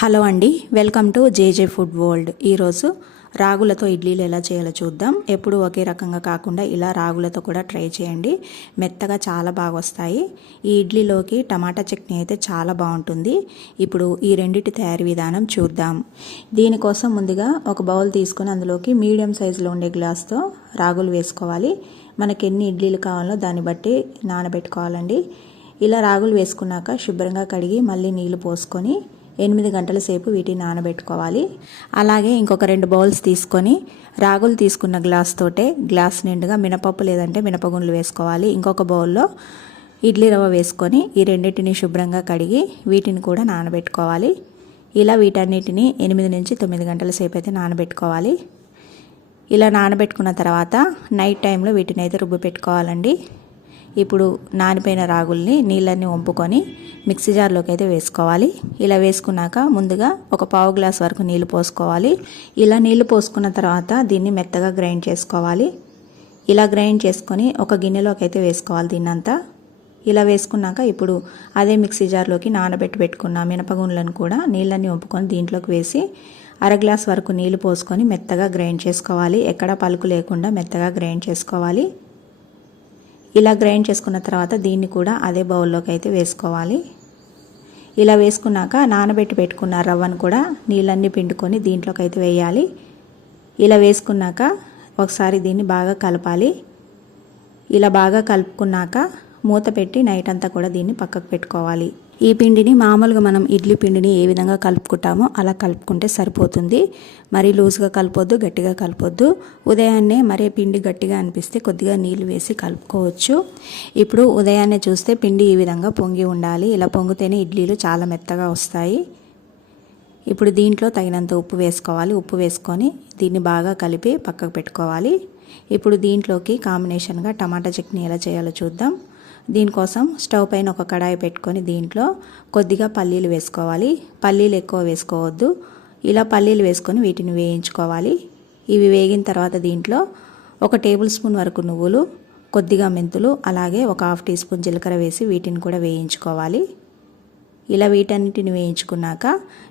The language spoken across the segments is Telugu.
హలో అండి, welcome to JJ food world. ఈరోజు రాగులతో ఇడ్లీలు ఎలా చేయాలో చూద్దాం. ఎప్పుడు ఒకే రకంగా కాకుండా ఇలా రాగులతో కూడా ట్రై చేయండి. మెత్తగా చాలా బాగా వస్తాయి. ఈ ఇడ్లీలోకి టమాటా చట్నీ అయితే చాలా బాగుంటుంది. ఇప్పుడు ఈ రెండిటి తయారీ విధానం చూద్దాం. దీనికోసం ముందుగా ఒక బౌల్ తీసుకుని అందులోకి మీడియం సైజులో ఉండే గ్లాస్తో రాగులు వేసుకోవాలి. మనకి ఎన్ని ఇడ్లీలు కావాలో దాన్ని బట్టి నానబెట్టుకోవాలండి. ఇలా రాగులు వేసుకున్నాక శుభ్రంగా కడిగి మళ్ళీ నీళ్లు పోసుకొని 8 గంటల సేపు వీటిని నానబెట్టుకోవాలి. అలాగే ఇంకొక 2 బౌల్స్ తీసుకొని రాగులు తీసుకున్న గ్లాస్ నిండుగా మినపప్పు లేదంటే మినపగుండ్లు వేసుకోవాలి. ఇంకొక బౌల్లో ఇడ్లీ రవ్వ వేసుకొని ఈ రెండింటిని శుభ్రంగా కడిగి వీటిని కూడా నానబెట్టుకోవాలి. ఇలా వీటన్నిటిని 8 నుంచి 9 గంటల సేపు అయితే నానబెట్టుకోవాలి. ఇలా నానబెట్టుకున్న తర్వాత నైట్ టైంలో వీటిని అయితే రుబ్బు పెట్టుకోవాలండి. ఇప్పుడు నానిపోయిన రాగుల్ని నీళ్ళన్నీ వంపుకొని మిక్సీ జార్లోకి అయితే వేసుకోవాలి. ఇలా వేసుకున్నాక ముందుగా ఒక పావు గ్లాస్ వరకు నీళ్లు పోసుకోవాలి. ఇలా నీళ్లు పోసుకున్న తర్వాత దీన్ని మెత్తగా గ్రైండ్ చేసుకోవాలి. ఇలా గ్రైండ్ చేసుకొని ఒక గిన్నెలోకి అయితే వేసుకోవాలి దీన్నంతా. ఇలా వేసుకున్నాక ఇప్పుడు అదే మిక్సీ జార్లోకి పెట్టుకున్న మినపగుండ్లను కూడా నీళ్ళన్నీ వంపుకొని దీంట్లోకి వేసి అర గ్లాస్ వరకు నీళ్లు పోసుకొని మెత్తగా గ్రైండ్ చేసుకోవాలి. ఎక్కడ పలుకు లేకుండా మెత్తగా గ్రైండ్ చేసుకోవాలి. ఇలా గ్రైండ్ చేసుకున్న తర్వాత దీన్ని కూడా అదే బౌల్లోకి అయితే వేసుకోవాలి. ఇలా వేసుకున్నాక పెట్టుకున్న రవ్వను కూడా నీళ్ళన్నీ పిండుకొని దీంట్లోకి అయితే వేయాలి. ఇలా వేసుకున్నాక ఒకసారి దీన్ని బాగా కలపాలి. ఇలా బాగా కలుపుకున్నాక మూత పెట్టి నైట్ అంతా కూడా దీన్ని పక్కకు పెట్టుకోవాలి. ఈ పిండిని మామూలుగా మనం ఇడ్లీ పిండిని ఏ విధంగా కలుపుకుంటామో అలా కలుపుకుంటే సరిపోతుంది. మరీ లూజ్గా కలపొద్దు, గట్టిగా కలపొద్దు. ఉదయాన్నే మరీ పిండి గట్టిగా అనిపిస్తే కొద్దిగా నీళ్ళు వేసి కలుపుకోవచ్చు. ఇప్పుడు ఉదయాన్నే చూస్తే పిండి ఈ విధంగా పొంగి ఉండాలి. ఇలా పొంగితేనే ఇడ్లీలు చాలా మెత్తగా వస్తాయి. ఇప్పుడు దీంట్లో తగినంత ఉప్పు వేసుకోవాలి. ఉప్పు వేసుకొని దీన్ని బాగా కలిపి పక్కకు పెట్టుకోవాలి. ఇప్పుడు దీంట్లోకి కాంబినేషన్గా టమాటా చట్నీ ఎలా చేయాలో చూద్దాం. దీనికోసం స్టవ్ పైన ఒక కడాయి పెట్టుకొని దీంట్లో కొద్దిగా పల్లీలు వేసుకోవాలి. పల్లీలు ఎక్కువ వేసుకోవద్దు. ఇలా పల్లీలు వేసుకొని వీటిని వేయించుకోవాలి. ఇవి వేగిన తర్వాత దీంట్లో 1 టేబుల్ స్పూన్ వరకు నువ్వులు, కొద్దిగా మెంతులు, అలాగే 1/2 టీ స్పూన్ జీలకర్ర వేసి వీటిని కూడా వేయించుకోవాలి. ఇలా వీటన్నిటిని వేయించుకున్నాక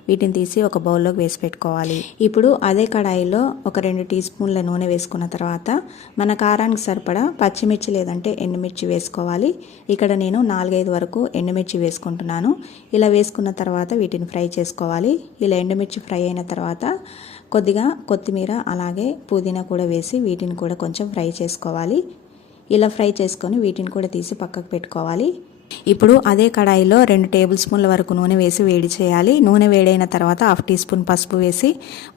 వీటిని తీసి ఒక బౌల్లోకి వేసి పెట్టుకోవాలి. ఇప్పుడు అదే కడాయిలో ఒక 2 టీ స్పూన్ల నూనె వేసుకున్న తర్వాత మన కారానికి సరిపడా పచ్చిమిర్చి లేదంటే ఎండుమిర్చి వేసుకోవాలి. ఇక్కడ నేను 4-5 వరకు ఎండుమిర్చి వేసుకుంటున్నాను. ఇలా వేసుకున్న తర్వాత వీటిని ఫ్రై చేసుకోవాలి. ఇలా ఎండుమిర్చి ఫ్రై అయిన తర్వాత కొద్దిగా కొత్తిమీర అలాగే పుదీనా కూడా వేసి వీటిని కూడా కొంచెం ఫ్రై చేసుకోవాలి. ఇలా ఫ్రై చేసుకొని వీటిని కూడా తీసి పక్కకు పెట్టుకోవాలి. ఇప్పుడు అదే కడాయిలో 2 టేబుల్ స్పూన్ల వరకు నూనె వేసి వేడి చేయాలి. నూనె వేడైన తర్వాత 1/2 టీ స్పూన్ పసుపు వేసి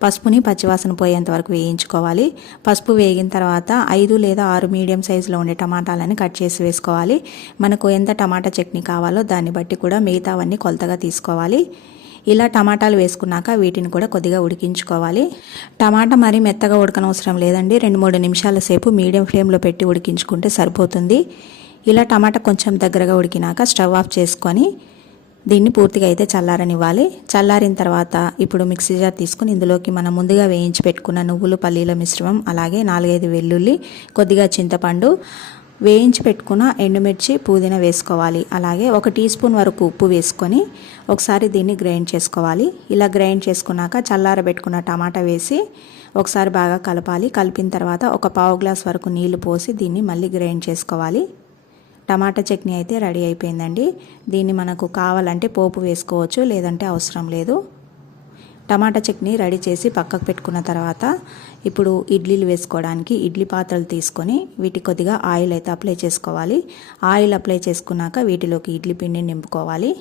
పసుపుని పచ్చివాసన పోయేంత వరకు వేయించుకోవాలి. పసుపు వేగిన తర్వాత 5 లేదా 6 మీడియం సైజులో ఉండే టమాటాలని కట్ చేసి వేసుకోవాలి. మనకు ఎంత టమాటా చట్నీ కావాలో దాన్ని బట్టి కూడా మిగతావన్నీ కొలతగా తీసుకోవాలి. ఇలా టమాటాలు వేసుకున్నాక వీటిని కూడా కొద్దిగా ఉడికించుకోవాలి. టమాటా మరీ మెత్తగా ఉడకనవసరం లేదండి. 2-3 నిమిషాల సేపు మీడియం ఫ్లేమ్లో పెట్టి ఉడికించుకుంటే సరిపోతుంది. ఇలా టమాటా కొంచెం దగ్గరగా ఉడికినాక స్టవ్ ఆఫ్ చేసుకొని దీన్ని పూర్తిగా అయితే చల్లారనివ్వాలి. చల్లారిన తర్వాత ఇప్పుడు మిక్సీ జార్ తీసుకుని ఇందులోకి మనం ముందుగా వేయించి పెట్టుకున్న నువ్వులు పల్లీల మిశ్రమం, అలాగే 4-5 వెల్లుల్లి, కొద్దిగా చింతపండు, వేయించి పెట్టుకున్న ఎండుమిర్చి, పుదీనా వేసుకోవాలి. అలాగే 1 టీ స్పూన్ వరకు ఉప్పు వేసుకొని ఒకసారి దీన్ని గ్రైండ్ చేసుకోవాలి. ఇలా గ్రైండ్ చేసుకున్నాక చల్లారబెట్టుకున్న టమాటా వేసి ఒకసారి బాగా కలపాలి. కలిపిన తర్వాత ఒక పావు గ్లాస్ వరకు నీళ్లు పోసి దీన్ని మళ్ళీ గ్రైండ్ చేసుకోవాలి. టమాటా చట్నీ అయితే రెడీ అయిపోయిందండి. దీన్ని మనకు కావాలంటే పోపు వేసుకోవచ్చు, లేదంటే అవసరం లేదు. టమాటా చట్నీ రెడీ చేసి పక్కకు పెట్టుకున్న తర్వాత ఇప్పుడు ఇడ్లీలు వేసుకోవడానికి ఇడ్లీ పాత్రలు తీసుకొని వీటి కొద్దిగా ఆయిల్ అయితే అప్లై చేసుకోవాలి. ఆయిల్ అప్లై చేసుకున్నాక వీటిలోకి ఇడ్లీ పిండిని నింపుకోవాలి.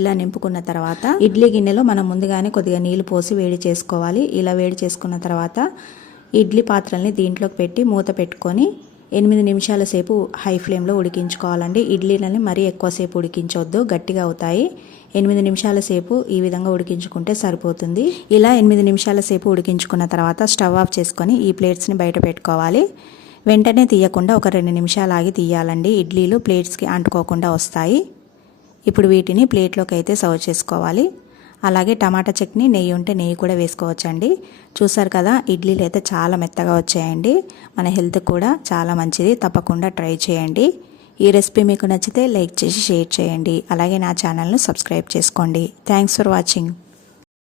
ఇలా నింపుకున్న తర్వాత ఇడ్లీ గిన్నెలో మనం ముందుగానే కొద్దిగా నీళ్లు పోసి వేడి చేసుకోవాలి. ఇలా వేడి చేసుకున్న తర్వాత ఇడ్లీ పాత్రల్ని దీంట్లోకి పెట్టి మూత పెట్టుకొని 8 నిమిషాల సేపు హై ఫ్లేమ్లో ఉడికించుకోవాలండి. ఇడ్లీలని మరీ ఎక్కువసేపు ఉడికించవద్దు, గట్టిగా అవుతాయి. 8 నిమిషాల సేపు ఈ విధంగా ఉడికించుకుంటే సరిపోతుంది. ఇలా 8 నిమిషాల సేపు ఉడికించుకున్న తర్వాత స్టవ్ ఆఫ్ చేసుకొని ఈ ప్లేట్స్ని బయట పెట్టుకోవాలి. వెంటనే తీయకుండా ఒక 2 నిమిషాలు ఆగి తీయాలండి. ఇడ్లీలు ప్లేట్స్కి అంటుకోకుండా వస్తాయి. ఇప్పుడు వీటిని ప్లేట్లోకి అయితే సర్వ్ చేసుకోవాలి. అలాగే టమాటా చట్నీ, నెయ్యి ఉంటే నెయ్యి కూడా వేసుకోవచ్చండి. చూసారు కదా, ఇడ్లీలు అయితే చాలా మెత్తగా వచ్చాయండి. మన హెల్త్ కూడా చాలా మంచిది. తప్పకుండా ట్రై చేయండి. ఈ రెసిపీ మీకు నచ్చితే లైక్ చేసి షేర్ చేయండి. అలాగే నా ఛానల్ను సబ్స్క్రైబ్ చేసుకోండి. Thanks for watching.